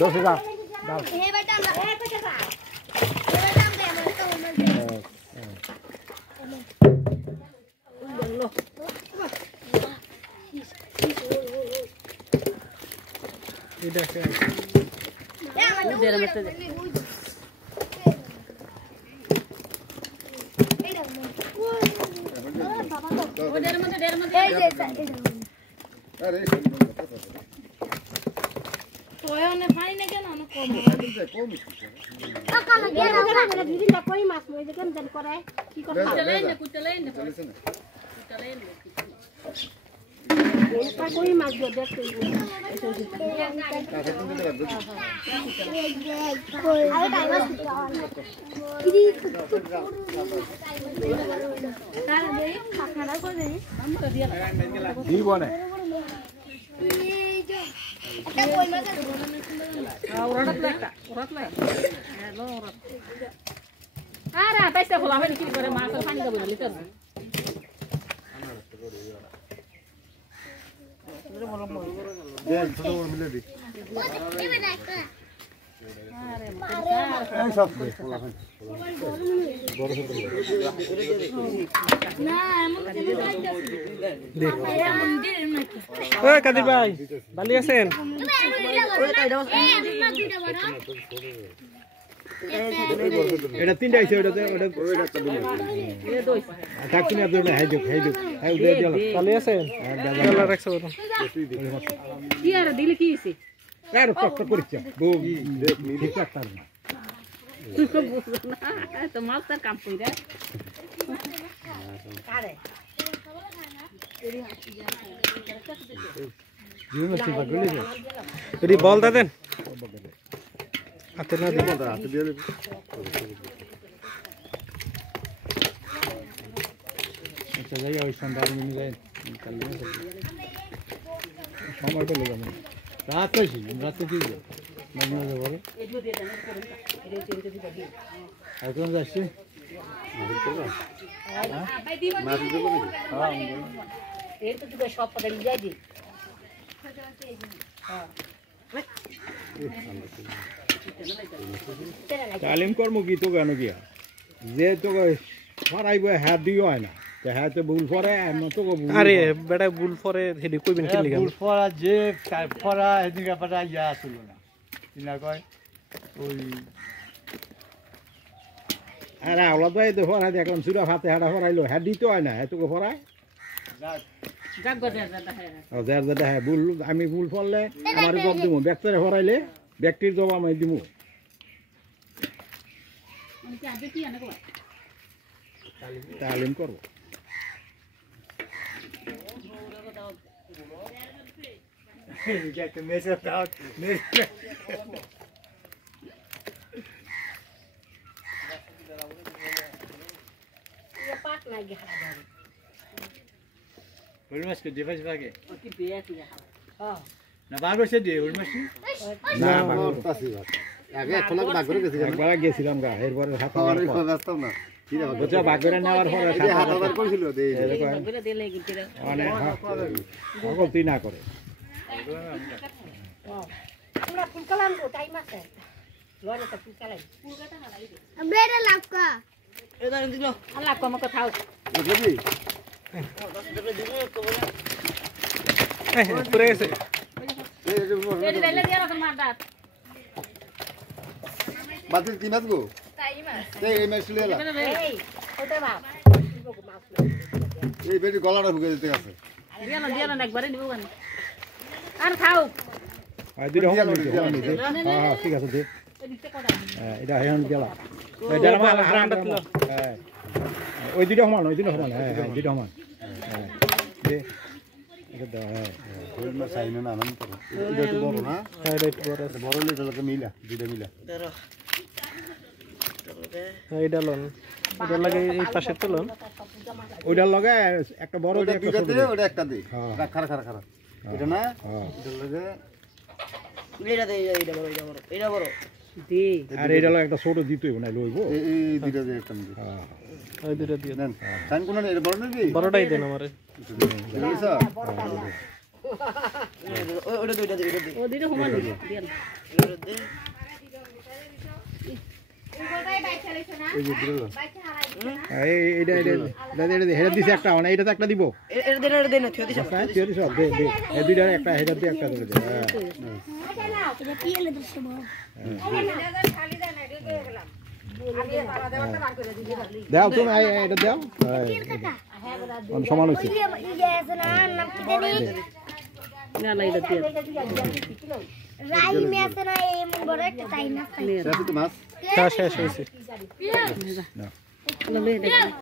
দশে দাও দাও এটা कोई मार दो देख কাদির ভাই ভালো আছেন এটা তিনটা আছে ওটাতে ওটা থাকছি না আপনি হাই দেখ হাই উদয় দিল ভালো আছেন ভালো রাখছো কি আর দিলে কি হইছে আর কষ্ট করিছ ঠিক রাখতাম না তো মাস্টার কাম কইরা কারে এটি বল দেন হাতে না দিব হাতে দিয়ে দেব আচ্ছা যাই ওই সন্ধ্যা মিনি যাই কালকে সময় পেলে যাবো রাত হয়েছি রাতে কি মানে যাবো এখন যাচ্ছি সব পদে যাই দি তালিম কর্ম কি তো কেন কি যে তোকে ফরাইব হ্যাঁ দিও হয় না হ্যাঁ তো ভুল ফরে তো আরে বেটা ভুল ফরে হেডি কইবেন কি লাগা ভুল ফরা যে ফরা এদিকে পাটা ইয়া আসল না কিনা কয় ওই আরে আওলা তো এই তো ফরাই দেখলাম সুরা হাতে হাড়া ফরাইলো হ্যাঁ দিতে হয় না তোকে ফরাই যাক গদে দাদা হ্যাঁ ভুল আমি ভুল ফললে আমার জব দিব ব্যক্তিরে ফরাইলে ব্যক্তির জব আমি দিব তালিম করব গেছিলাম গা এরপরে বাগরে নেওয়ার পরে তুই না করে পুরে গেছে বাতিল কি মাছ গো এই মাছ চলে এলা এই বেটি গলাটা ঢুকে দিতে আছে দিয়া না একবারে দিব কেন আর খাও দুইটা হল হ্যাঁ ঠিক আছে দে এটা এখন গেলা এটা আমার আরামটা ছিল হ্যাঁ ওই দুইটা সমান হ্যাঁ হ্যাঁ দুইটা সমান হ্যাঁ দে এটা দাও হ্যাঁ ওই মাছ চাইনা না আনন্দ করো এটা একটু বড় না হ্যাঁ এটা একটু বড় বড় হলে এটা মিলা দুইটা মিলা এইটা লন এটা লাগে এই পাশে তো লন ওইটার লগে একটা বড় দে একটা ছোট দে ওটা একটা দে হ্যাঁ খারা এটা না এটা লাগে এটা দে এটা বড় দে আর এটা লগে একটা ছোট দিতেই না লইবো এই দুইটা দে একটা দে হ্যাঁ এই দুইটা দিয়ে দেন সাইন কোন না এটা বড় না কি বড়টাই দেন আমারে ও দিলে সমান দিব দিয়া এইটা হেডার দিছে একটা মানে এইটা তো একটা দিব এটা দেন থিও দিছ থিও দিছ দে দে এই দুইটার একটা হেডার দিয়ে একটা করে দে দাও তুমি এটা দাও সমান হয়েছে না লাইটা দিয়া রাই মেছে না এই বড় একটা তাই না শেষ হয়েছে না